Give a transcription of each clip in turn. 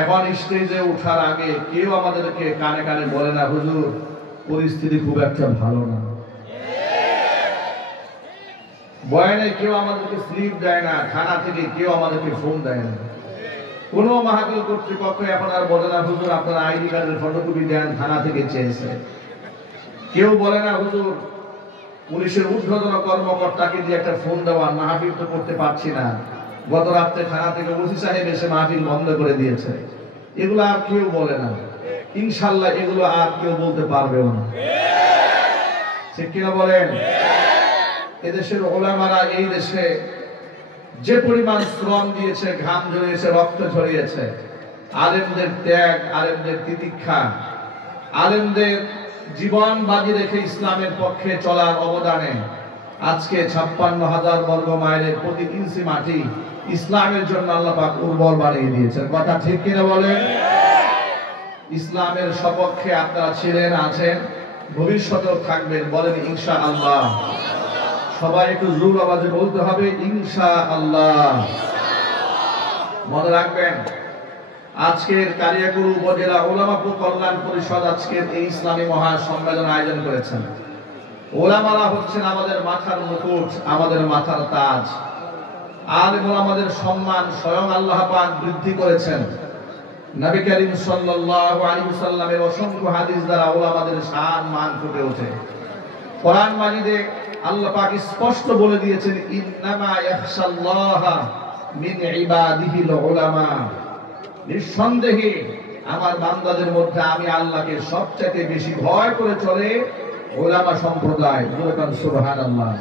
এখন স্টেজে ওঠার আগে কেউ আমাদেরকে কানে কানে বলে না, হুজুর পরিস্থিতি খুব একটা ভালো না। বয়ানে কেউ আমাদেরকে স্লিপ দেয় না, থানা থেকে কেউ আমাদেরকে ফোন দেয় না। কোন মাহফিল কর্তৃপক্ষ এখন আর বলে না, হুজুর আপনার আইডি কার্ডের ফটোকপি দেন, থানা থেকে চেয়েছে। কেউ বলে না, হুজুর পুলিশের ঊর্ধ্বতন কর্মকর্তাকে দিয়ে একটা ফোন দেওয়া, মাহফিল তো করতে পারছি না, গত রাত্রে থানা থেকে ওসি সাহেব এসে মাহফিল বন্ধ করে দিয়েছে। এগুলো আর কেউ বলে না, ইনশাল্লাহ এগুলো আর কেউ বলতে পারবেও না। ঠিক কিনা বলেন? এদেশের ওলামারা এই দেশে যে পরিমাণ শ্রম দিয়েছে, ঘাম ঝরিয়েছে, রক্ত ঝরিয়েছে, আলেমদের ত্যাগ, আলেমদের তিতিক্ষা, আলেমদের জীবন বাজি রেখে ইসলামের পক্ষে চলার অবদানে আজকে 56,000 বর্গ মাইলের প্রতি ইঞ্চি মাটি ইসলামের জন্য আল্লাহ পাক উর্বর বানিয়ে দিয়েছেন। কথা ঠিক কিনা বলেন? ইসলামের সপক্ষে আপনারা ছিলেন, আছেন, ভবিষ্যতেও থাকবেন। বলেন ইনশাআল্লাহ। সবাই একটু জোর আওয়াজে বলতে হবে ইনশাআল্লাহ। মনে রাখবেন, আজকের কালিয়াকুড় উপজেলা ওলামা কল্যাণ পরিষদ আজকের এই ইসলামী মহাসম্মেলন আয়োজন করেছেন। ওলামারা হচ্ছেন আমাদের মাথার মুকুট, আমাদের মাথার তাজ। আলেম ওলামাদের সম্মান স্বয়ং আল্লাহ পাক বৃদ্ধি করেছেন। নবী করিম সাল্লাল্লাহু আলাইহি ওয়াসাল্লামের অসংখ্য হাদিস দ্বারা ওলামাদের শান মান ফুটে ওঠে। কোরআন মাজিদে আল্লাহ পাক স্পষ্ট বলে দিয়েছেন, ইন্নামা ইয়াখশাল্লাহা মিন ইবাদিহিল উলামা। নিঃসন্দেহে আমার বান্দাদের মধ্যে আমি আল্লাহকে সবচেয়ে বেশি ভয় করে চলে ওলামা সম্প্রদায়। বলুন সুবহানাল্লাহ।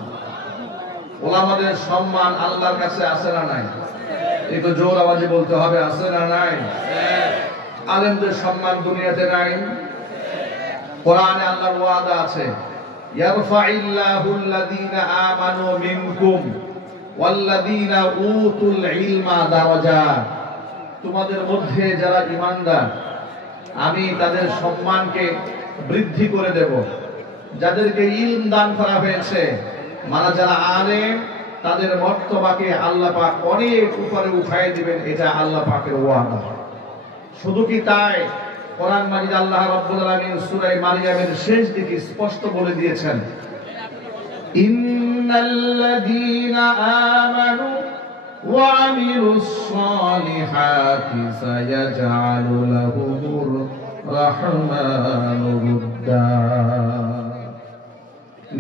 ওলামাদের সম্মান আল্লাহর কাছে আছে না নাই? একটু জোর আওয়াজে বলতে হবে, আছে না নাই? আলেমদের সম্মান দুনিয়াতে নাই? কোরআনে আল্লাহর ওয়াদা আছে, ইয়ারফাইল্লাহুল লাযীনা আমানু মিনকুম ওয়াল্লাযীনা উতুল ইলমা দারাজাত। তোমাদের মধ্যে যারা ঈমানদার আমি তাদের সম্মানকে বৃদ্ধি করে দেব। যাদেরকে ইলম দান করা হয়েছে, মানে যারা আলেম, তাদের মর্তবাকে আল্লাহ পাক অনেক উপরে উঠায় দিবেন। এটা আল্লাহ পাকের ওয়াদা। শুধু কি তাই, কোরআন মাজিদ আল্লাহ রাব্বুল আলামিন সূরা মারইয়ামের শেষ দিকে স্পষ্ট বলে দিয়েছেন, ইন্নাল্লাযীনা আমানু ওয়া আমিলুস সালিহাতি সায়াজআলু লাহুমুর রাহমানু উদ্দা।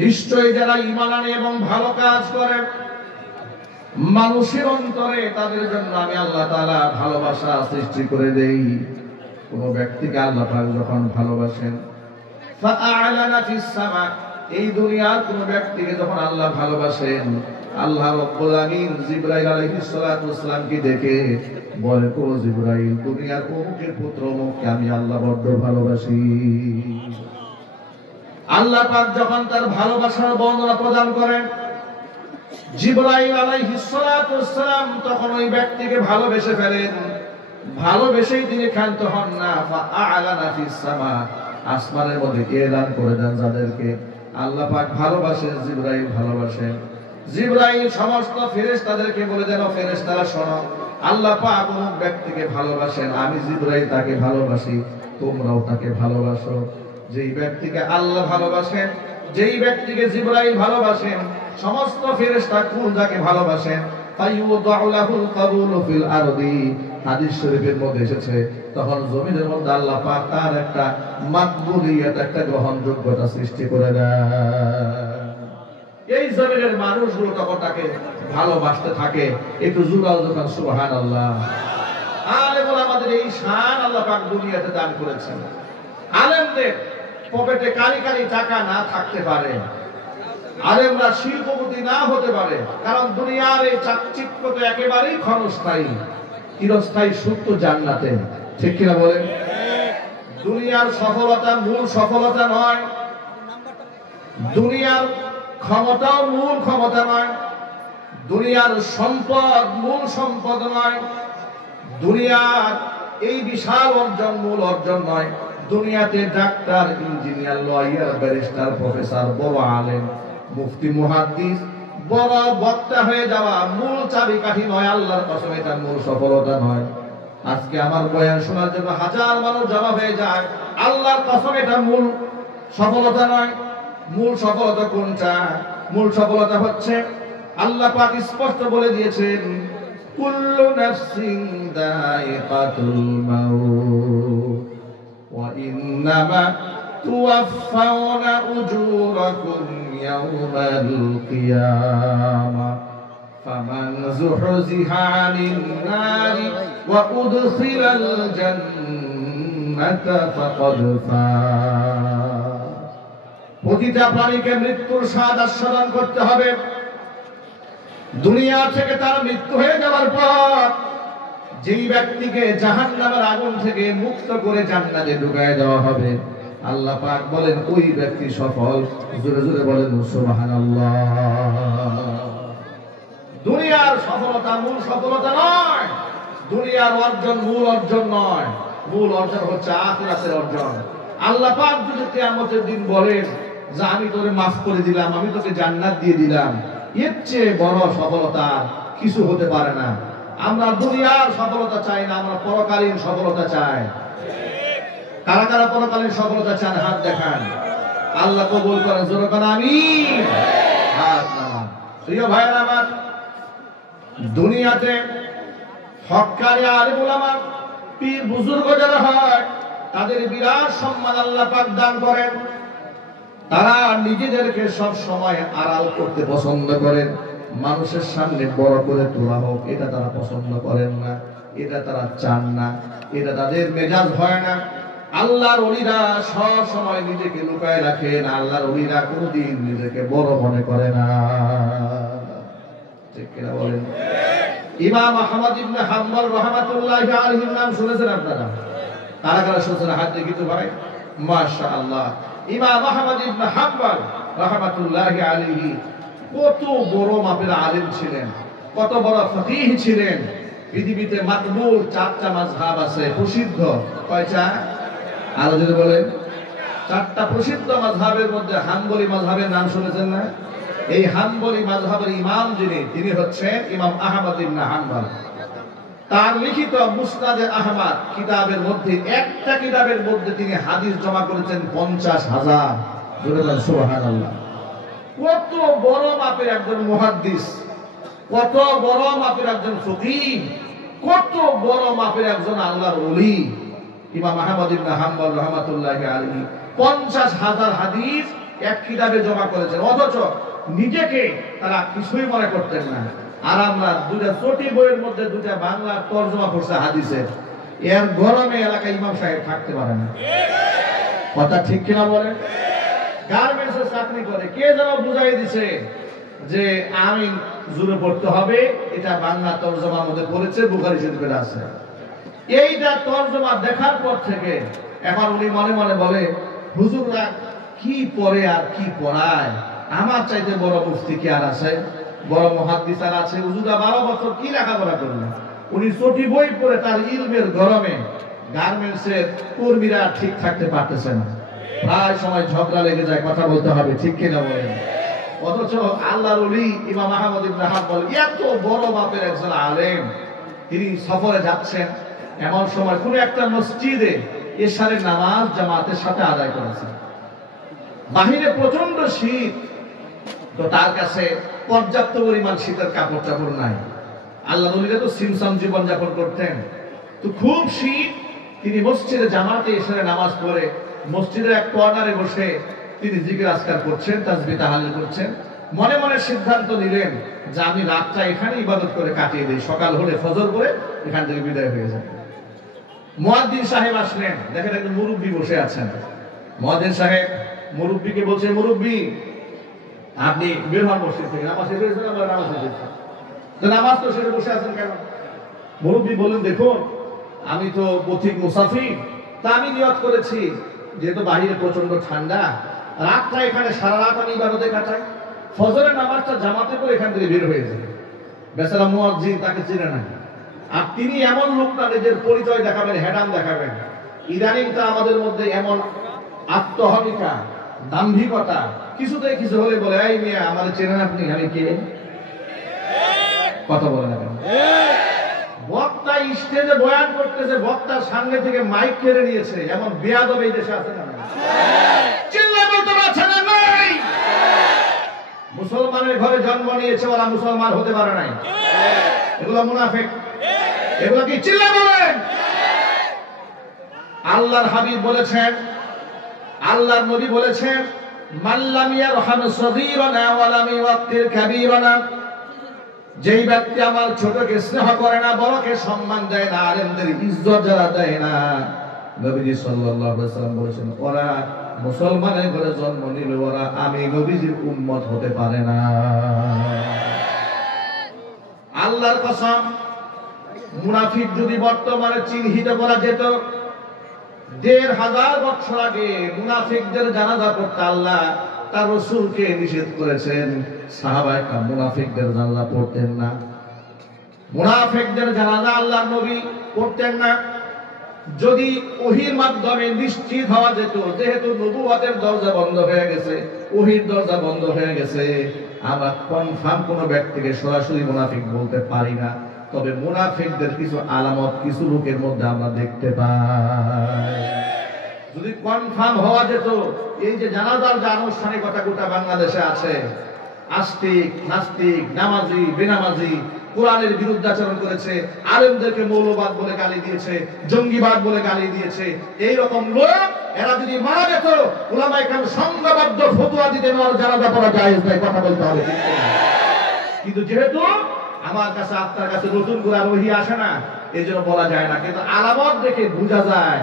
নিশ্চয় যারা ঈমান আনে এবং ভালো কাজ করে, মানুষের অন্তরে তাদের জন্য আমি আল্লাহ তাআলা ভালোবাসা সৃষ্টি করে দেই। কোন ব্যক্তিকে আল্লাহ পাক যখন ভালোবাসেন, ফাআলানা ফিস সামা, এই দুনিয়ার কোন ব্যক্তিকে যখন আল্লাহ ভালোবাসেন, আল্লাহ রাব্বুল আমিন জিবরাইল আলাইহিস সালাতু ওয়াস সালামকে ডেকে বলে, ও জিবরাইল, দুনিয়ার অমুকের পুত্র অমুককে আমি আল্লাহ বড় ভালোবাসি। আল্লাহ পাক যখন তার ভালোবাসার বর্ণনা প্রদান করেন, জিবরাইল আলাইহিস সালাতু ওয়াস সালাম তখন ওই ব্যক্তিকে ভালোবেসে ফেলেন। ভালোবেসেই তিনি ক্ষান্ত হন না, ফাআলানা ফিস সামা, আসমানের মধ্যে এলান করে দেন যাদেরকে আল্লাহ পাক ভালোবাসেন, জিবরাইল ভালোবাসেন। জিবরাইল সমস্ত ফেরেশতাদেরকে বলে দেন, ফেরেশতারা শোনো, আল্লাহ পাক অমুক ব্যক্তিকে ভালোবাসেন, আমি জিবরাইল তাকে ভালোবাসি, তোমরাও তাকে ভালোবাসো। যেই ব্যক্তিকে আল্লাহ ভালোবাসেন, যেই ব্যক্তিকে জিবরাইল ভালোবাসেন, সমস্ত ফেরেশতা কুল যাকে ভালোবাসেন, ফায়ুদাউ লাহুল কাবুলু ফিল আরদি, হাদিস শরীফের মধ্যে এসেছে, তখন জমিনের মধ্যে আল্লাহ পাক তার একটা মাকবুলিয়ত, একটা গ্রহণযোগ্যতা সৃষ্টি করে দেন। এই জমিনের মানুষগুলো তখন তাকে ভালোবাসতে থাকে। একটু জোরাল যখন সুবহানাল্লাহ। আলেম ওলামাদের এই শান আল্লাহ পাক দুনিয়াতে দান করেছেন। আলেমদের পকেটে কারি কারি টাকা না থাকতে পারে, আলেমরা শিল্পপতি না হতে পারে, কারণ দুনিয়ার এই চাকচিক্য তো একেবারেই ক্ষণস্থায়ী। চিরস্থায়ী সুখ তো জান্নাতে। ঠিক কিনা বলেন? দুনিয়ার সফলতা মূল সফলতা নয়, দুনিয়ার ক্ষমতাও মূল ক্ষমতা নয়, দুনিয়ার সম্পদ মূল সম্পদ নয়, দুনিয়ার এই বিশাল অর্জন মূল অর্জন নয়। দুনিয়াতে doctor, engineer, lawyer, barrister, professor, বড় আলেম, মুফতি, মুহাদ্দিস, বড় বক্তা হয়ে যাওয়া মূল চাবিকাঠি নয়। আল্লাহর কসম এটা মূল সফলতা নয়। আজকে আমার বয়ান শোনার জন্য হাজার মানুষ জমা হয়ে যায়। আল্লাহর কসম এটা মূল সফলতা নয়। মূল সফলতা কোনটা? মূল সফলতা হচ্ছে আল্লাহ পাক স্পষ্ট বলে দিয়েছেন, কুল্লু নাফসিন দায়িকাতুল মাউত ওয়া ইন্নামা তুওয়াফাউনা উজুরাকুম ইয়াওমাল কিয়ামাহ ফামান যুহজিহা আনিন নারি ওয়া উদখিলাল জান্নাতা ফাকাদ ফাজ। প্রতিটা প্রাণীকে মৃত্যুর স্বাদ আস্বাদন করতে হবে। দুনিয়া থেকে তার মৃত্যু হয়ে যাওয়ার পর যেই ব্যক্তিকে জাহান্নামের আগুন থেকে মুক্ত করে জান্নাতে ঢুকায় দেওয়া হবে, আল্লাহ পাক বলেন ওই ব্যক্তি সফল। জোরে জোরে বলেন সুবহানাল্লাহ। দুনিয়ার সফলতা মূল সফলতা নয়, দুনিয়ার অর্জন মূল অর্জন নয়। মূল অর্জন হচ্ছে আখিরাতের অর্জন। আল্লাহ পাক যদি কিয়ামতের দিন বলেন যে আমি তোরে মাফ করে দিলাম, আমি তোকে জান্নাত দিয়ে দিলাম, এর চেয়ে বড় সফলতা কিছু হতে পারে না। আমরা দুনিয়ার সফলতা চাই না, আমরা পরকালীন সফলতা চাই। কারা কারা পরকালীন সফলতা চান হাত দেখান। আল্লাহ কবুল করেন, জোরে করেন আমিন। হাত নামান। প্রিয় ভাইরা আমার, দুনিয়াতে হক্কানি আলেম উলামা পীর বুজুর্গ যারা হয় তাদের বিরাট সম্মান আল্লাহ পাক দান করেন। তারা নিজেদেরকে সব সময় আড়াল করতে পছন্দ করেন। মানুষের সামনে বড় করে তোলা হোক এটা তারা পছন্দ করেন না, এটা তারা চান না, এটা তাদের মেজাজ হয় না। আল্লাহর ওলিরা সব সময় নিজেকে লুকায় রাখেন। আল্লাহর ওলিরা কোনদিন নিজেকে বড় মনে করে না। ঠিক কিনা বলেন? ইমাম আহমদ ইবনে হাম্বল রাহমাতুল্লাহি আলাইহির নাম শুনেছেন আপনারা? কারা কারা শুনেছেন হাত দিয়ে কিছু ভাই? মাশাআল্লাহ। ইমাম আহমদ ইবনে হাম্বল রাহমাতুল্লাহি আলাইহি কত বড় মাপের আলেম ছিলেন, কত বড় ফকিহ ছিলেন। পৃথিবীতে মাকবুল 4টা মাযহাব আছে, প্রসিদ্ধ কয়টা? আরো যদি বলেন 4টা প্রসিদ্ধ মাযহাবের মধ্যে হাম্বলি মাযহাবের নাম শুনেছেন না? এই হাম্বলি মাযহাবের ইমাম যিনি, তিনি হচ্ছেন ইমাম আহমদ ইবনে হাম্বল। তার লিখিত মুসনাদে আহমদ কিতাবের মধ্যে, একটা কিতাবের মধ্যে তিনি হাদিস জমা করেছেন 50,000। বলেন সুবহানাল্লাহ। কত বড় মাপের একজন মুহাদ্দিস, কত বড় মাপের একজন ফকিহ, কত বড় মাপের একজন আল্লাহর ওলি ইমাম আহমদ ইবনে হাম্বল রাহমাতুল্লাহি আলাইহি 50,000 হাদিস এক কিতাবে জমা করেছেন। অথচ নিজেকে তারা কিছুই মনে করতেন না। আর আমরা দুইটা ছোটি বইয়ের মধ্যে দুইটা বাংলা তরজমা করছে হাদিসের, এর গরমে এলাকায় ইমাম সাহেব থাকতে পারে না। কথা ঠিক কিনা বলেন? গার্মেন্টসে চাকরি করে কে যেন বুঝাই দিছে যে আমি জুড়ে পড়তে হবে, এটা বাংলা তরজমার মধ্যে পড়েছে, বুখারী শরীফে আছে। এইটা তরজমা দেখার পর থেকে এখন উনি মনে মনে বলে, হুজুররা কি পড়ে আর কি পড়ায়, আমার চাইতে বড় মুফতি কি আর আছে, বড় মুহাদ্দিস আর আছে? হুজুররা 12 বছর কি লেখাপড়া করলেন? উনি ছোটি বই পড়ে তার ইলমের গরমে গার্মেন্টসের কর্মীরা ঠিক থাকতে পারতেছে না, প্রায় সময় ঝগড়া লেগে যায়। কথা বলতে হবে, ঠিক কিনা বলেন? অথচ আল্লাহর ওলি ইমাম আহমদ ইবনে হাম্বল এত বড় মাপের একজন আলেম, তিনি সফরে যাচ্ছেন, এমন সময় কোন একটা মসজিদে এশারের নামাজ জামাতের সাথে আদায় করেছেন। বাহিরে প্রচন্ড শীত, তো তার কাছে পর্যাপ্ত পরিমাণ শীতের কাপড় চাপড় নাই। আল্লাহর ওলিরা তো সিমসাম জীবন যাপন করতেন, তো খুব শীত। তিনি মসজিদে জামাতে এশারের নামাজ পড়ে মসজিদের এক কর্নারে বসে তিনি জিকির আজকার করছেন, তাসবিহ তাহলিল করছেন। মনে মনে সিদ্ধান্ত নিলেন যে আমি রাতটা এখানে ইবাদত করে কাটিয়ে দিই, সকাল হলে ফজর করে এখান থেকে বিদায় হয়ে যায়। মুয়াজ্জিন সাহেব আসলেন, দেখেন একজন মুরব্বী বসে আছেন। মুয়াজ্জিন সাহেব মুরব্বীকে বলছে, মুরব্বী আপনি বের হন মসজিদ থেকে, নামাজ শেষ হয়েছে, আমরা নামাজ শেষ হয়েছে, তো নামাজ তো সেরে বসে আছেন কেন? মুরব্বী বলেন, দেখুন আমি তো পথিক মুসাফির, তা আমি নিয়ত করেছি যেহেতু বাহিরে প্রচন্ড ঠান্ডা, রাতটা এখানে সারা রাত আমি ইবাদতে কাটাই, ফজরের নামাজটা জামাতে করে এখান থেকে বের হয়ে যায়। বেচারা মুয়াজ্জিন তাকে চিনে না। আর তিনি এমন লোক না, নিজের পরিচয় দেখাবেন, হেডাম দেখাবেন। ইদানিং তা আমাদের মধ্যে এমন আত্মহমিকা, দাম্ভিকতা, কিছুতেই কিছু হলে বলে, এই মিয়া আমাদের চেনেন আপনি, আমি কে? কথা বলে না কেন? বক্তা স্টেজে বয়ান করতেছে, বক্তার সামনে থেকে মাইক কেড়ে নিয়েছে, এমন বেয়াদব এই দেশে আছে না? চিল্লায় বলতে পারছে না? নাই। মুসলমানের ঘরে জন্ম নিয়েছে, ওরা মুসলমান হতে পারে নাই। এগুলো মুনাফিক। এগুলো কি? চিল্লায় বলেন। আল্লাহর হাবিব বলেছেন, আল্লাহর নবী বলেছেন, মাল্লাম ইয়ারহাম সগীরানা ওয়া লাম ইওয়াক্কির কাবীরানা, যেই ব্যক্তি আমার ছোটকে স্নেহ করে না, বড়কে সম্মান দেয় না, আলেমদের ইজ্জত যারা দেয় না, নবীজি সাল্লাল্লাহু আলাইহি ওয়াসাল্লাম বলেছেন ওরা মুসলমানের ঘরে জন্ম নিলে ওরা আমি নবীজির উম্মত হতে পারে না। আল্লাহর কসম, মুনাফিক যদি বর্তমানে চিহ্নিত করা যেত, ১৫০০ বছর আগে মুনাফিকদের জানাজা পড়তে আল্লাহ তার রাসূলকে নিষেধ করেছেন। সাহাবায়ে কেরাম মুনাফিকদের জানাজা পড়তেন না, মুনাফিকদের জানাজা আল্লাহর নবী পড়তেন না। যদি ওহীর মাধ্যমে নিশ্চিত হওয়া যেত, যেহেতু নবুয়তের দরজা বন্ধ হয়ে গেছে, ওহীর দরজা বন্ধ হয়ে গেছে, আমরা কনফার্ম কোন ব্যক্তিকে সরাসরি মুনাফিক বলতে পারি না। তবে মুনাফিকদের কিছু আলামত কিছু লোকের মধ্যে আমরা দেখতে পাই। যদি কনফার্ম হওয়া যেত, এই যে জানাজার যে আনুষ্ঠানিকতা গোটা বাংলাদেশে আছে, আস্তিক নাস্তিক, নামাজি বেনামাজি, কোরআনের বিরুদ্ধাচরণ করেছে, আলেমদেরকে মৌলবাদ বলে গালি দিয়েছে, জঙ্গিবাদ বলে গালি দিয়েছে, এই রকম লোক এরা যদি মারা যেত, উলামায়ে কেরাম সংঘবদ্ধ ফতোয়া দিতেন আর জানাজা পড়া জায়েজ নাই, কথা বলতে হবে। কিন্তু যেহেতু আমার কাছে আপনার কাছে নতুন করে আর ওহী আসে না, এই জন্য বলা যায় না। কিন্তু আলামত দেখে বোঝা যায়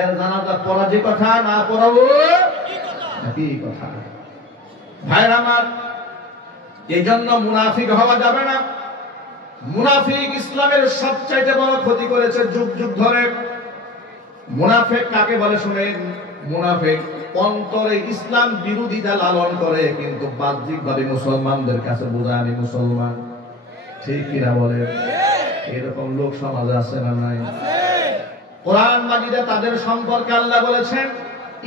এর জানাজা পড়া যে কথা, না পড়াবো কি কথা। ভাইরা আমার, এই জন্য মুনাফিক হওয়া যাবে না। মুনাফিক ইসলামের সবচাইতে বড় ক্ষতি করেছে যুগ যুগ ধরে। মুনাফিক কাকে বলে শুনেন? মুনাফিক অন্তরে ইসলাম বিরোধিতা লালন করে, কিন্তু বাহ্যিকভাবে মুসলমানদের কাছে বোঝায় আমি মুসলমান। ঠিক কিনা বলে? এরকম লোক সমাজে আছে না নাই? কোরআন মাজিদে তাদের সম্পর্কে আল্লাহ বলেছেন,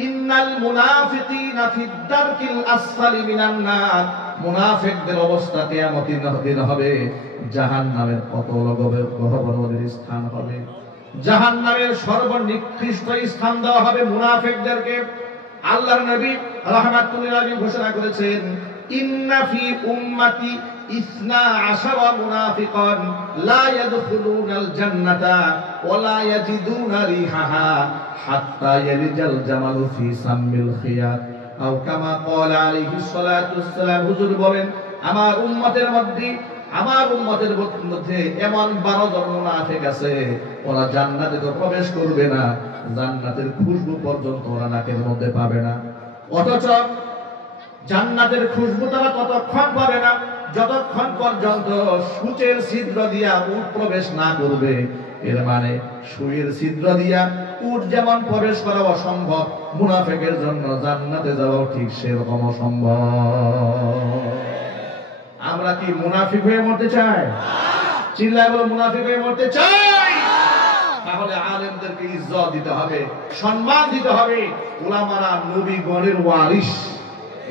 ইন্নাল মুনাফিকিনা ফিদ দারকিল আসফালি মিনান নার, মুনাফিকদের অবস্থা কিয়ামতের দিন হবে জাহান্নামের অতল গহ্বরের স্থান হবে, জাহান্নামের সর্বনিকৃষ্ট স্থান দেওয়া হবে মুনাফিকদেরকে। আল্লাহর নবী রাহমাতুল্লিল আলামিন ঘোষণা করেছেন, ইন্না ফি উম্মতি 12 মুনাফিকান লা ইয়াদখুলুনাল জান্নাতা ওয়া লা ইয়াজিদুনা রিহাহা হাত্তা ইয়ালিজাল জামালু ফি সাম্মিল খিয়াত, আও কামা ক্বালা আলাইহিস সালাতু ওয়াসসালাম। হুজুর বলেন, আমার উম্মতের মধ্যে এমন 12 জন মুনাফিক আছে, ওরা জান্নাতে তো প্রবেশ করবে না, জান্নাতের খুশবু পর্যন্ত ওরা নাকের মধ্যে পাবে না। অথচ জান্নাতের খুশবু তারা ততক্ষণ পাবে না যতক্ষণ পর্যন্ত সূচের ছিদ্র দিয়া উট প্রবেশ না করবে। এর মানে সুইয়ের ছিদ্র দিয়া উট যেমন প্রবেশ করা অসম্ভব, মুনাফিকের জন্য জান্নাতে যাওয়াও ঠিক সেরকম অসম্ভব। আমরা কি মুনাফিক হয়ে মরতে চাই? চিল্লায় বলো, মুনাফিক হয়ে মরতে চাই? তাহলে আলেমদেরকে ইজ্জত দিতে হবে, সম্মান দিতে হবে। উলামারা নবীগণের ওয়ারিস।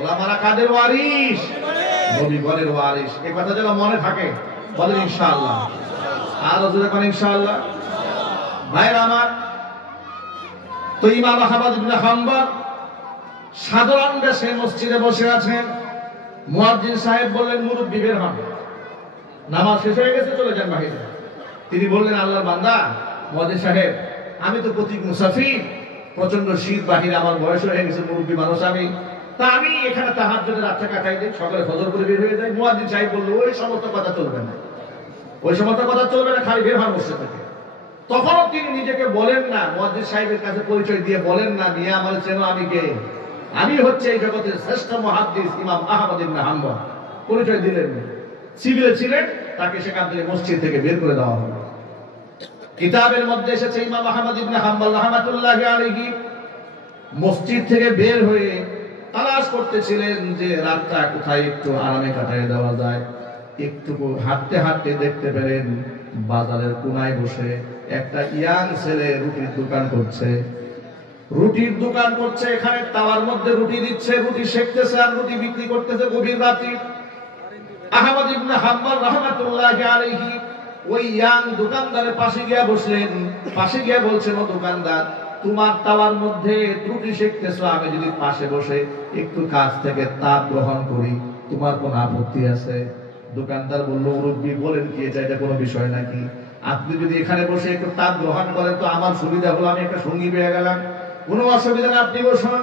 উলামারা কাদের ওয়ারিস? নবীগণের ওয়ারিস। এই কথা যেন মনে থাকে, বলেন ইনশাআল্লাহ। আর জোরে বলেন ইনশাআল্লাহ। ভাইরা আমার, তো ইমাম আহমদ ইবনে হাম্বল সাধারণ বেশে মসজিদে বসে আছেন। মুয়াজ্জিন সাহেব বললেন, মুরব্বি বের হন, নামাজ শেষ হয়ে গেছে, চলে যান বাহিরে। তিনি বললেন, আল্লাহর বান্দা মুয়াজ্জিন সাহেব, আমি তো প্রতীক মুসাফির, প্রচন্ড শীত, বাহিরে আমার বয়স হয়ে গেছে, মুরব্বি মানুষ আমি, তা আমি এখানে তাহাজ্জুদের রাতটা কাটাই দিই, সকালে ফজর করে বের হয়ে যাই। মুয়াজ্জিন সাহেব বলল, ওই সমস্ত কথা চলবে না, ওই সমস্ত কথা চলবে না, খালি বের হন মসজিদ থেকে। তখনও তিনি নিজেকে বলেন না, মুয়াজ্জিন সাহেবের কাছে পরিচয় দিয়ে বলেন না, মিয়া আমার চেনো আমি কে? আমি হচ্ছে এই জগতের শ্রেষ্ঠ মুহাদ্দিস ইমাম আহমদ ইবনে হাম্বল। পরিচয় দিলেন না। সিভিলে ছিলেন, তাকে সেখান থেকে মসজিদ থেকে বের করে দেওয়া হলো। কিতাবের মধ্যে এসেছে, ইমাম আহমদ ইবনে হাম্বল রাহমাতুল্লাহি আলাইহি মসজিদ থেকে বের হয়ে তালাশ করতেছিলেন যে রাতটা কোথায় একটু আরামে কাটায় দেওয়া যায়। একটু হাঁটতে হাঁটতে দেখতে পেলেন বাজারের কোনায় বসে একটা ইয়াং ছেলে রুটির দোকান করছে। এখানে তাওয়ার মধ্যে রুটি দিচ্ছে, রুটি সেকতেছে আর রুটি বিক্রি করতেছে গভীর রাতে। আহমদ ইবনে হাম্বল রাহমাতুল্লাহি আলাইহি ওই ইয়াং দোকানদারের পাশে গিয়া বসলেন, পাশে গিয়া বলছেন, ও দোকানদার, তোমার তাওয়ার মধ্যে ত্রুটি শিখতেছো, আমি যদি পাশে বসে একটু কাছ থেকে তাপ গ্রহণ করি, তোমার কোন আপত্তি আছে? দোকানদার বলল, মুরব্বী বলেন কি, এটা কোনো বিষয় নাকি? আপনি যদি এখানে বসে একটু তাপ গ্রহণ করেন তো আমার সুবিধা হলো, আমি একটা সঙ্গী পেয়ে গেলাম, কোনো অসুবিধা না, আপনি বসুন।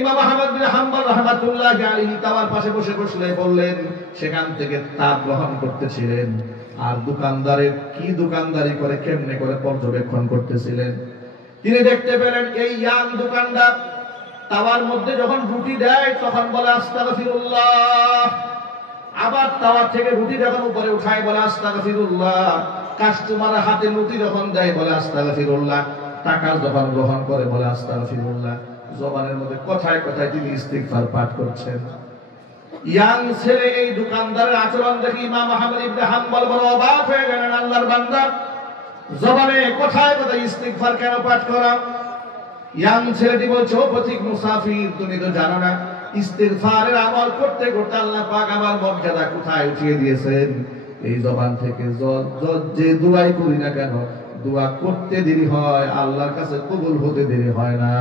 ইমাম আহমদ বিন হাম্বল রাহমাতুল্লাহি আলাইহি তাওয়ার পাশে বসে বললেন, সেখান থেকে তাপ গ্রহণ করতেছিলেন। আর দোকানদারের কি দোকানদারি করে, কেমনে করে পর্যবেক্ষণ করতেছিলেন। তিনি দেখতে পেলেন এই ইয়াং দোকানদার তাওয়ার মধ্যে যখন রুটি দেয় তখন বলে আস্তাগফিরুল্লাহ, আবার তাওয়ার থেকে রুটি যখন উপরে উঠায় বলে আস্তাগফিরুল্লাহ, কাস্টমার হাতে রুটি যখন দেয় বলে আস্তাগফিরুল্লাহ, টাকা যখন গ্রহণ করে বলে আস্তাগফিরুল্লাহ। জবানের মধ্যে কথায় কথায় তিনি ইস্তিগফার পাঠ করছেন। ইয়াং ছেলে এই দোকানদারের আচরণ দেখে ইমাম আহমদ ইবনে হাম্বল বড় অবাক হয়ে গেলেন, আল্লাহর বান্দা জবানে কথায় কথায় ইস্তিগফার কেন পাঠ করা? ইয়াং ছেলেটি বলছে, ও পথিক মুসাফির, তুমি তো জানো না ইস্তিগফারের আমল করতে করতে আল্লাহ পাক আমার মর্যাদা কোথায় উঠিয়ে দিয়েছেন। এই জবান থেকে যে দোয়াই করি না কেন, দোয়া করতে দেরি হয়, আল্লাহর কাছে কবুল হতে দেরি হয় না।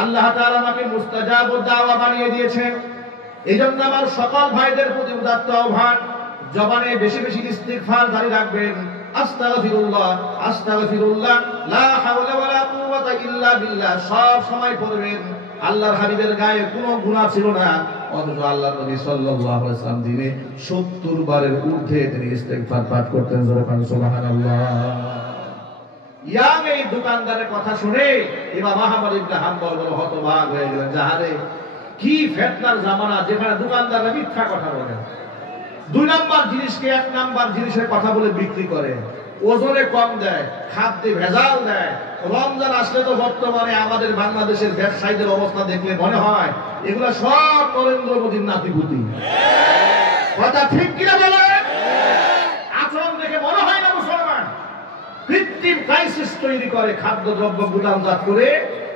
আল্লাহ তাআলা আমাকে মুস্তাজাব দাওয়া বানিয়ে দিয়েছেন। এইজন্য আমার সকল ভাইদের প্রতি উদাত্ত আহ্বান, জবানে বেশি বেশি ইস্তিগফার জারি রাখবেন। আস্তাগফিরুল্লাহ আস্তাগফিরুল্লাহ, লা হাওলা ওয়ালা কুওয়াতা ইল্লা বিল্লাহ সব সময় পড়বেন। আল্লাহর হাবিবের গায়ে কোনো গুনাহ ছিল না, অথচ আল্লাহর নবী সাল্লাল্লাহু আলাইহি ওয়াসাল্লাম দিনে 70 বারের ঊর্ধ্বে তিনি ইস্তিগফার পাঠ করতেন। সুবহানাল্লাহ। ইয়াং এই দোকানদারের কথা শুনে ইমাম আহমদ ইবনে হাম্বল বড় হতবাক হয়ে গেলেন। যাহারে কি ফিতনার জামানা, যেখানে দোকানদাররা মিথ্যা কথা বলে, 2 নাম্বার জিনিসকে 1 নাম্বার জিনিসের কথা বলে বিক্রি করে, ওজনে কম দেয়, খাদ্যে ভেজাল দেয়। রমজান আসলে তো বর্তমানে আমাদের বাংলাদেশের ব্যবসায়ীদের অবস্থা দেখলে মনে হয় এগুলো সব নরেন্দ্র মোদীর নাতিপুতি। কথা ঠিক কিনা বলে? আচরণ দেখে মনে হয় না মুসলমান। কৃত্রিম ক্রাইসিস তৈরি করে, খাদ্যদ্রব্য গুদামজাত করে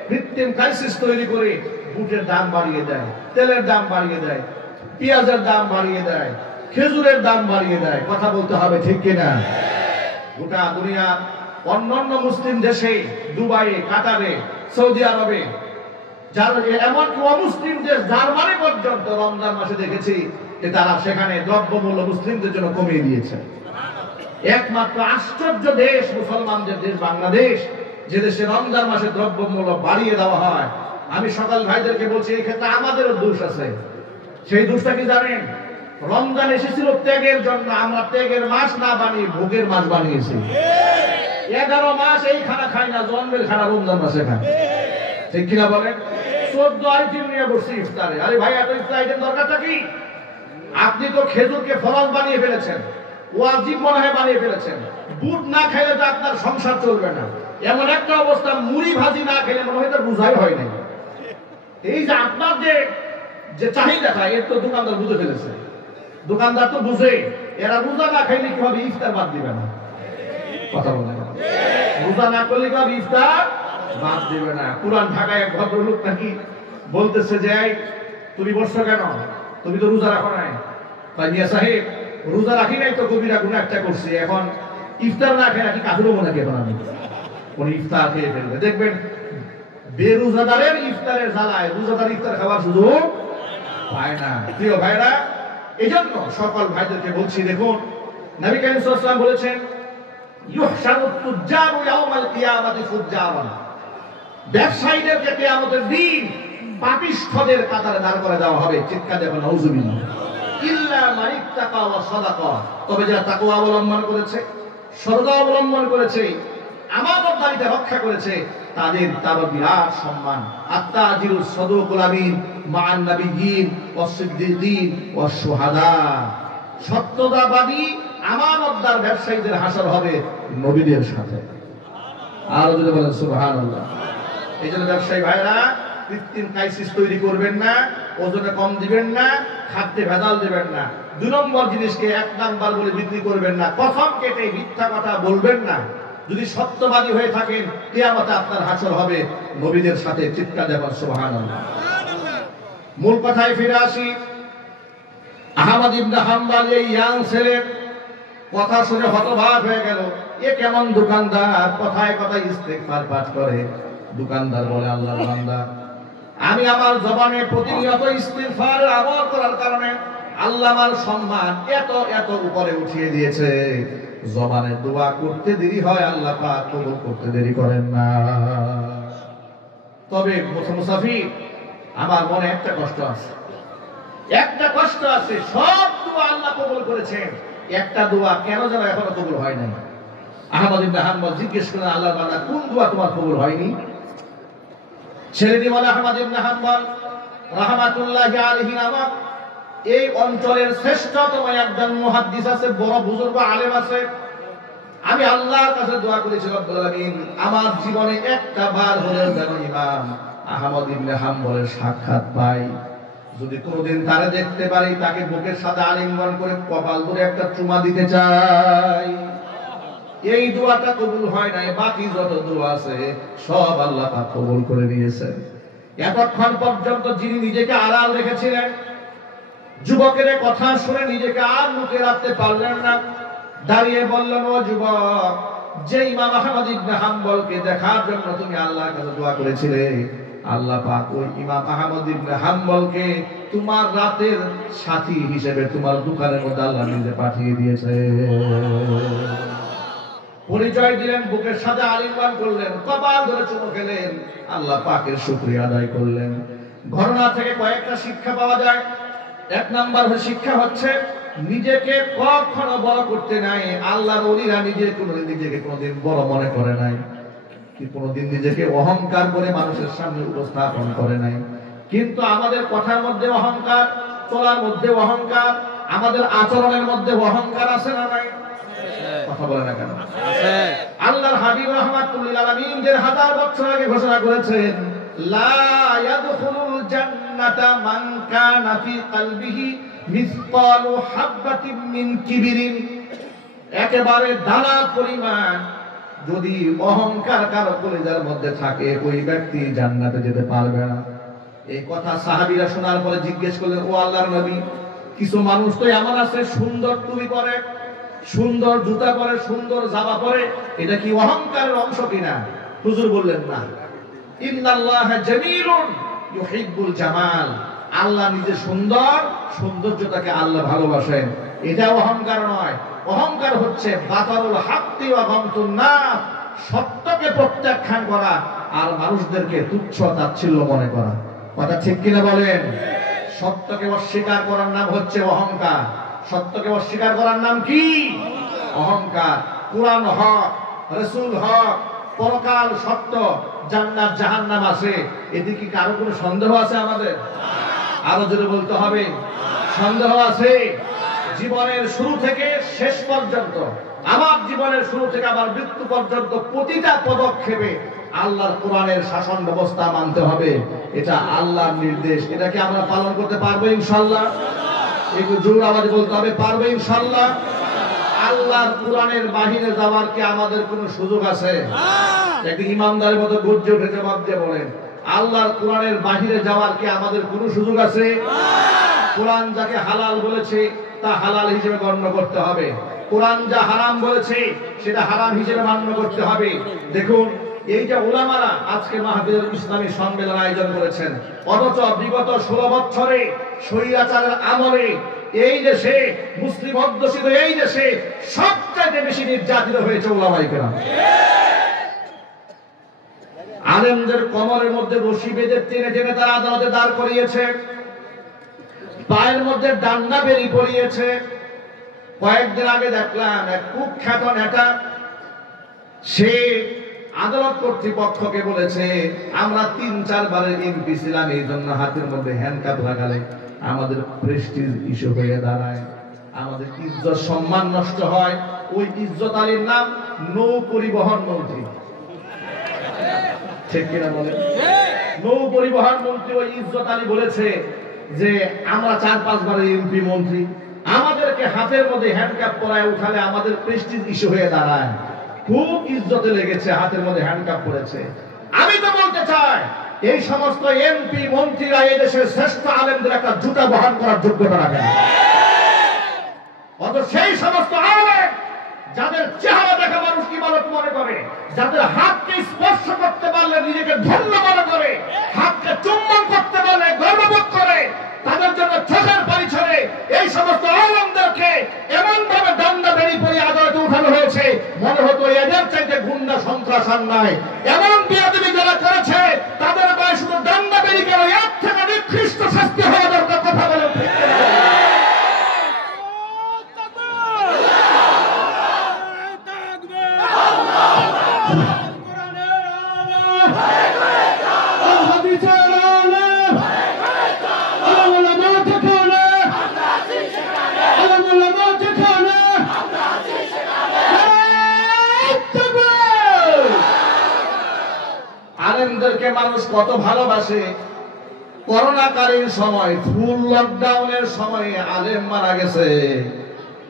কৃত্রিম ক্রাইসিস তৈরি করে বুটের দাম বাড়িয়ে দেয়, তেলের দাম বাড়িয়ে দেয়, পেঁয়াজের দাম বাড়িয়ে দেয়, খেজুরের দাম বাড়িয়ে দেয়। কথা বলতে হবে ঠিক কিনা? গোটা দুনিয়া অন্যান্য মুসলিম দেশে, দুবাইয়ে, কাতারে, সৌদি আরবে, এমনকি অমুসলিম দেশ জার্মানি পর্যন্ত রমজান মাসে দেখেছি যে তারা সেখানে দ্রব্যমূল্য মুসলিমদের জন্য কমিয়ে দিয়েছে। একমাত্র আশ্চর্য দেশ মুসলমানদের দেশ বাংলাদেশ, যে দেশে রমজান মাসে দ্রব্যমূল্য বাড়িয়ে দেওয়া হয়। আমি সকাল ভাইদেরকে বলছি, এই ক্ষেত্রে আমাদেরও দোষ আছে। সেই দোষটা কি জানেন? রমজান এসেছিল ত্যাগের জন্য, আমরা ত্যাগের মাস না বানিয়ে ভোগের মাস বানিয়েছি। 11 মাস এই খানা খাই না, জন্মের খানা রমজান মাসে খাই। ঠিক কিনা বলেন? 14 আইটেম নিয়ে বসছি ইফতারে। আরে ভাই, এত ইফতার আইটেম দরকারটা কি? আপনি তো খেজুরকে ফরজ বানিয়ে ফেলেছেন, ওয়াজিব মনে হয় বানিয়ে ফেলেছেন। বুট না খাইলে তো আপনার সংসার চলবে না। এমন একটা অবস্থা, মুড়ি ভাজি না খেলে মনে হয় তো রোজাই হয় নাই। এই যে আপনার যে চাহিদাটা, এর তো দোকানদার বুঝে ফেলেছে। দোকানদার তো বুঝে এরা রোজা না খাইলে কিভাবে ইফতার বাদ দিবে না। কথা বলে রোজা না করলে কিভাবে ইফতার বাদ দিবে না। পুরান ঢাকায় এক ভদ্রলোক নাকি বলতেছে যে, তুমি বসছো কেন, তুমি তো রোজা রাখো নাই। মিয়া সাহেব, রোজা রাখি নাই তো কবিরা গুনাহ একটা করছি, এখন ইফতার না খেয়ে নাকি কাফির হবো নাকি? এখন আমি কোন ইফতার খেয়ে ফেলবে। দেখবেন বেরোজাদারের ইফতারের জ্বালায় রোজাদার ইফতার খাওয়ার সুযোগ পায় না। প্রিয় ভাইরা, এই জন্য সকল ভাইদেরকে বলছি, দেখুন নবী কারীম সাল্লাল্লাহু আলাইহি ওয়াসাল্লাম বলেছেন, ইউহশারুত তুজ্জারু ইয়াউমাল কিয়ামাতি ফুজ্জারান, ব্যবসায়ীদেরকে কিয়ামতের দিন পাপিষ্ঠদের কাতারে দাঁড় করে দেওয়া হবে। চিৎকার দেবেন নাউযুবিল্লাহ। ইল্লা মান ইত্তাকা ওয়া সাদাকা, তবে যারা তাকওয়া অবলম্বন করেছে, সততা অবলম্বন করেছে, আমানতদারিতা রক্ষা করেছে, তাদের তার বিরাট সম্মান। আত্তাজিরুস সাদুকুল আমিন মা'আন নাবিয়্যিন ওয়াস সিদ্দিকিন ওয়াস শুহাদা, সত্যতাবাদী আমানতদার ব্যবসায়ীদের হাসর হবে নবীদের সাথে। আর যদি বলেন সুবহানাল্লাহ। এই জন্য ব্যবসায়ী ভাইরা, কৃত্রিম ক্রাইসিস তৈরি করবেন না, ওজনে কম দিবেন না, খাদ্যে ভেজাল দিবেন না। 2 নম্বর জিনিসকে 1 নাম্বার বলে বিক্রি করবেন না। কসম কেটে মিথ্যা কথা বলবেন না। যদি সত্যবাদী হয়ে থাকেন, কিয়ামতে আপনার হাসর হবে নবীদের সাথে। চিৎকার দেবেন সুবহানাল্লাহ। মূল কথায় ফিরে আসি। আহমদ ইবনে হাম্বল এই ইয়াং ছেলে কথা শুনে হতবাক হয়ে গেল, এ কেমন দোকানদার, কথায় কথায় ইস্তেগফার পাঠ করে। দোকানদার বলে, আল্লাহর বান্দা, আমি আমার জবানে প্রতিনিয়ত ইস্তিগফারের আমল করার কারণে আল্লাহ আমার সম্মান এত এত উপরে উঠিয়ে দিয়েছে। জবানে দোয়া করতে দেরি হয়, আল্লাহ পাক কবুল করতে দেরি করেন না। তবে মুসাফির, আমার মনে একটা কষ্ট আছে, একটা কষ্ট আছে। সব দোয়া আল্লাহ কবুল করেছেন, একটা দোয়া কেন যেন এখনো কবুল হয় নাই। আহমদ ইবনে হাম্বল জিজ্ঞেস করেন, আল্লাহর বান্দা, কোন দোয়া তোমার কবুল হয়নি? ছেলেটি বলে, আহমদ ইবনে হাম্বল রাহমাতুল্লাহি আলাইহি নামক এই অঞ্চলের শ্রেষ্ঠতম একজন মুহাদ্দিস আছে, বড় বুজুর্গ আলেম আছে। আমি আল্লাহর কাছে দোয়া করেছি, রব্বুল আলামিন আমার জীবনে একটা বার হলেও যেন ইমাম আহমদ ইবনে হাম্বলের সাক্ষাৎ পাই। যদি কোনোদিন তারে দেখতে পারি, তাকে বুকের সাথে আলিঙ্গন করে কপাল ধরে একটা চুমা দিতে চাই। এই দোয়াটা কবুল হয় নাই, বাকি যত দোয়া আছে সব আল্লাহ পাক কবুল করে দিয়েছেন। এতক্ষণ পর্যন্ত যিনি নিজেকে আড়াল রেখেছিলেন, যুবকের কথা শুনে নিজেকে আর মুখে রাখতে পারলেন না, দাঁড়িয়ে বললেন, ও যুবক, যে ইমাম আহমদ ইবনে হাম্বলকে দেখার জন্য তুমি আল্লাহর কাছে দোয়া করেছিলে, আল্লাহ পাক ওই ইমাম আহমদ ইবনে হাম্বলকে তোমার রাতের সাথী হিসেবে তোমার দোকানের মধ্যে আল্লাহ নিজে পাঠিয়ে দিয়েছে। পরিচয় দিলেন, বুকের সাথে আলিঙ্গন করলেন, কপাল ধরে চুমু খেলেন, আল্লাহ পাকের শুকরিয়া আদায় করলেন। ঘটনা থেকে কয়েকটা শিক্ষা পাওয়া যায়। এক নাম্বার শিক্ষা হচ্ছে, নিজেকে কখনো বড় করতে নাই। আল্লাহর ওলিরা নিজেকে কোনোদিন বড় মনে করে নাই, কোনোদিন নিজেকে অহংকার করে মানুষের সামনে উপস্থাপন করে নাই। কিন্তু আমাদের কথার মধ্যে অহংকার, চলার মধ্যে অহংকার, আমাদের আচরণের মধ্যে অহংকার আছে না নাই? কথা বলে না কেন? আল্লাহর হাবিব রাহমাতুল্লিল আলামিন যে 1000 বছর আগে ঘোষণা করেছেন, লা ইয়াদখুলুল জান্নাতা মান কানা ফি কলবিহি মিসকালু হাববাতিন মিন কিবরিন। একেবারে দানা পরিমাণ যদি অহংকার কারো কলিজার মধ্যে থাকে, ওই ব্যক্তি জান্নাতে যেতে পারবে না। এই কথা সাহাবীরা শোনার পরে জিজ্ঞেস করলেন, ও আল্লাহর নবী, কিছু মানুষ তো এমন আছে সুন্দর টুপি পরে, সুন্দর জুতা পরে, সুন্দর জামা পরে, এটা কি অহংকারের অংশ কিনা? হুজুর বললেন, না। ইন্নাল্লাহা জামিলুন ইউহিব্বুল জামাল। আল্লাহ নিজে সুন্দর, সৌন্দর্যটাকে আল্লাহ ভালোবাসেন, এটা অহংকার নয়। অহংকার হচ্ছে বাতারুল হাক্কি ওয়া গামতুন নাস, সত্যকে প্রত্যাখ্যান করা আর মানুষদেরকে তুচ্ছ তাচ্ছিল্য মনে করা। কথা ঠিক কিনা বলেন? সত্যকে অস্বীকার করার নাম হচ্ছে অহংকার। সত্যকে অস্বীকার করার নাম কি? অহংকার। কুরআন হক, রাসূল হক, পরকাল সত্য, জান্নাত জাহান্নাম আছে, এদিকে কারো কোনো সন্দেহ আছে আমাদের? আরো জোরে বলতে হবে, সন্দেহ আছে? জীবনের শুরু থেকে শেষ পর্যন্ত, আমার জীবনের শুরু থেকে আমার মৃত্যু পর্যন্ত প্রতিটা পদক্ষেপে আল্লাহর কোরআনের শাসন ব্যবস্থা মানতে হবে। এটা আল্লাহর নির্দেশ। এটাকে আমরা পালন করতে পারবো ইনশাআল্লাহ? একটু জোর আওয়াজে বলতে হবে, পারবো ইনশাআল্লাহ? আল্লাহর কোরআনের বাহিরে যাওয়ার কি আমাদের কোনো সুযোগ আছে? একটু ইমানদারের মতো গর্জে উঠে জবাব দিয়ে বলেন, আল্লাহর কোরআনের বাহিরে যাওয়ার কি আমাদের কোনো সুযোগ আছে? কোরআন যাকে হালাল বলেছে তা হালাল হিসেবে গণ্য করতে হবে, কোরআন যা হারাম বলেছে সেটা হারাম হিসেবে মান্য করতে হবে। দেখুন, এই যে উলামারা আজকে মাহফিলুল ইসলামী সম্মেলন আয়োজন করেছেন, অথচ বিগত 16 বছরে স্বৈরাচারের আমলে এই দেশে, মুসলিম অধ্যুষিত এই দেশে সবচেয়ে বেশি নির্যাতিত হয়েছে উলামায়ে কেরাম। আলেমদের কোমরের মধ্যে রশি বেঁধে টেনে টেনে তারা আদালতে দাঁড় করিয়েছে, পায়ের মধ্যে ডান্ডা বেরি পরিয়েছে। কয়েকদিন আগে দেখলাম এক কুখ্যাত নেতা, সে আদালত কর্তৃপক্ষকে বলেছে, আমরা 3-4 বারের এমপি ছিলাম, এই জন্য হাতের মধ্যে হ্যান্ডকাপ লাগালে আমাদের প্রেস্টিজ ইস্যু হয়ে দাঁড়ায়, আমাদের ইজ্জত সম্মান নষ্ট হয়। ওই ইজ্জত আলীর নাম নৌ পরিবহন মন্ত্রী। ঠিক কিনা বলে? নৌ পরিবহন মন্ত্রী ওই ইজ্জত আলী বলেছে যে আমরা 4-5 বারের এমপি মন্ত্রী, আমাদেরকে হাতের মধ্যে হ্যান্ডকাপ পরায় উঠালে আমাদের প্রেস্টিজ ইস্যু হয়ে দাঁড়ায়। খুব ইজ্জতে লেগেছে, হাতের মধ্যে হ্যান্ডকাপ পরেছে। আমি তো বলতে চাই, এই সমস্ত এমপি মন্ত্রীরা এই দেশের শ্রেষ্ঠ আলেমদের একটা জুতা বহন করার যোগ্যতা রাখেন। অত সেই সমস্ত আলেম যাদের চেহারা দেখে মানুষ কি মনে করে, যাদের হাতকে স্পর্শ করতে পারলে নিজেকে ধন্য মনে করে, হাতকে চুম্বন করতে পারলে গর্ববোধ করে, তাদের জন্য চোখের পানি ছড়ে, এই সমস্ত আলেমদেরকে এমন ভাবে ডান্ডা বেরিয়ে পড়ে আদালতে উঠানো হয়েছে মনে হতো এদের চাইতে গুন্ডা সন্ত্রাস আর নাই। এমন বিয়াদবি যারা করেছে তাদের গায়ে শুধু ডান্ডা বেরিয়ে গেল, এর থেকে নিকৃষ্ট শাস্তি হওয়া দরকার। কথা বলেন ঠিক কিনা? আলেমদেরকে মানুষ কত ভালোবাসে। করোনাকালীন সময়, ফুল লকডাউনের সময় আলেম মারা গেছে,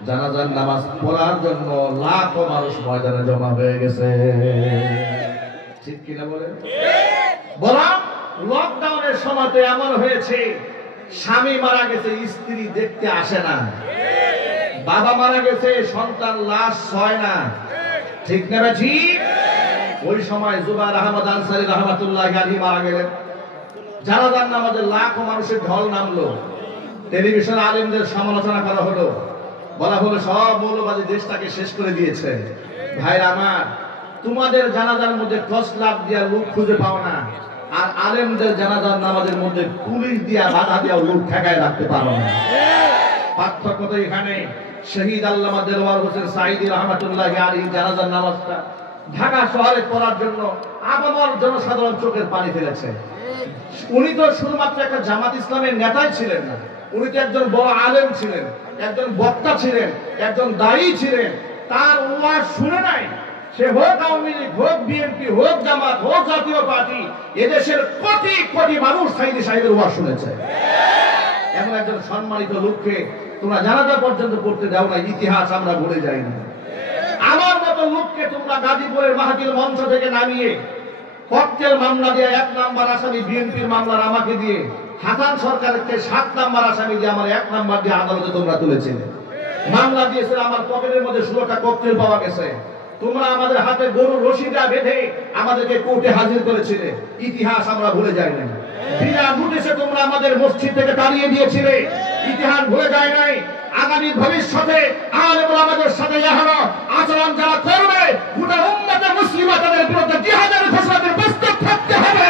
জানাজার নামাজ পড়ার জন্য লাখো মানুষ ময়দানে জমা হয়ে গেছে। ঠিক কিনা বলেন? বলা লকডাউনের সময় তো এমন হয়েছে, স্বামী মারা গেছে, স্ত্রী দেখতে আসে না, বাবা মারা গেছে, সন্তান লাশ ছয় না। ঠিক না ঠিক? ওই সময় জুবাইর আহমদ আনসারী রাহমাতুল্লাহি আলাইহি মারা গেলেন, জানাজার নামাজে লাখো মানুষের ঢল নামলো, টেলিভিশন আলেমদের সমালোচনা করা হলো, বলা হলো সব মৌলবাদী দেশটাকে শেষ করে দিয়েছে। ভাইরা আমার, তোমাদের জানাজার মধ্যে টর্চ লাইট দিয়া লোক খুঁজে পাও না, আর আলেমদের জানাজার নামাজের মধ্যে পুলিশ দিয়া বাধা দিয়া লোক ঠেকায় রাখতে পারো না। পার্থক্য তো এখানে। শহীদ আল্লামা দেলোয়ার হোসেন সাঈদী রাহমাতুল্লাহি আলাইহি জানাজার নামাজটা ঢাকা শহরে পড়ার জন্য আপামর জনসাধারণ চোখের পানি ফেলেছে। উনি তো শুধুমাত্র একটা জামাত ইসলামের নেতাই ছিলেন না, উনি তো একজন বড় আলেম ছিলেন, একজন বক্তা ছিলেন, একজন দায়ী ছিলেন। তার ওয়াজ শুনে নাই সে, হোক আওয়ামী লীগ, হোক বিএনপি, হোক জামাত, হোক জাতীয় পার্টি, এদেশের কোটি কোটি মানুষ সাঈদী সাহেবের ওয়াজ শুনেছে। এমন একজন সম্মানিত লোককে তোমরা জানাজা পর্যন্ত করতে দাও না, ইতিহাস আমরা ভুলে যাই না। আমার মতো লোককে তোমরা গাজীপুরের মাহফিল মঞ্চ থেকে নামিয়ে ককটেল মামলা দিয়ে 1 নাম্বার আসামি বিএনপির মামলার আমাকে দিয়ে, হাসান সরকারকে 7 নাম্বার আসামি দিয়ে আমার 1 নাম্বার দিয়ে আদালতে তোমরা তুলেছিলে। মামলা দিয়েছিল, আমার পকেটের মধ্যে 16টা ককটেল পাওয়া গেছে। তোমরা আমাদের হাতে গরুর রশিদা বেঁধে আমাদেরকে কোর্টে হাজির করেছিলে, ইতিহাস আমরা ভুলে যাই না। বিনা নোটিশে তোমরা আমাদের মসজিদ থেকে তাড়িয়ে দিয়েছিলে, ইতিহাস ভুলে যায় নাই। আগামী ভবিষ্যতে আলেম ওলামাদের সাথে এখনো আচরণ যারা করবে, গোটা উম্মতে মুসলিমা তাদের বিরুদ্ধে জিহাদের ঘোষণাতে প্রস্তুত থাকতে হবে।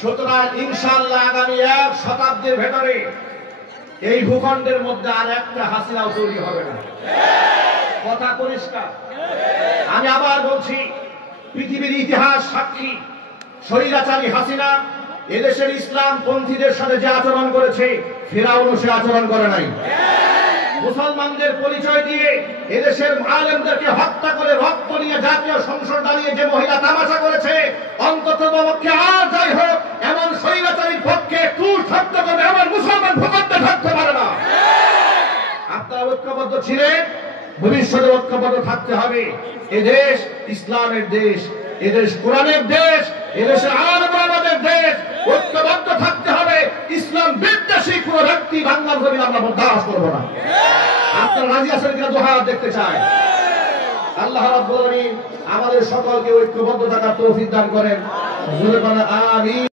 সুতরাং ইনশাআল্লাহ আগামী 1 শতাব্দীর ভেতরে এই ভূখণ্ডের মধ্যে আর একটা হাসিনাও তৈরি হবে না। কথা পরিষ্কার। আমি আবার বলছি, পৃথিবীর ইতিহাস সাক্ষী, স্বৈরাচারী হাসিনা এদেশের ইসলাম পন্থীদের সাথে যে আচরণ করেছে, ফিরাউনও সে আচরণ করে নাই। মুসলমানদের পরিচয় দিয়ে এদেশের আলেমদেরকে হত্যা করে রক্ত নিয়ে জাতীয় সংসদ দাঁড়িয়ে যে মহিলা তামাশা করেছে, অন্ততপক্ষে আর যাই হোক এমন স্বৈরাচারীর পক্ষে একটু শব্দ করবে এমন মুসলমান ভূখণ্ডে থাকতে পারে না। আপনারা ঐক্যবদ্ধ ছিলেন, ভবিষ্যতে ঐক্যবদ্ধ থাকতে হবে। এদেশ ইসলামের দেশ, এদেশ কোরআনের দেশ, এদেশের আলেম ওলামাদের দেশ। ঐক্যবদ্ধ থাকতে হবে। ইসলাম বিদ্বেষী কোন ব্যক্তি বাংলার জমিন আমরা বরদাস্ত করব না। আপনারা রাজি আছেন কিনা? দুহাত দেখতে চাই। আল্লাহ রাব্বুল আলামিন আমাদের সকলকে ঐক্যবদ্ধ থাকার তৌফিক দান করেন। আমিন।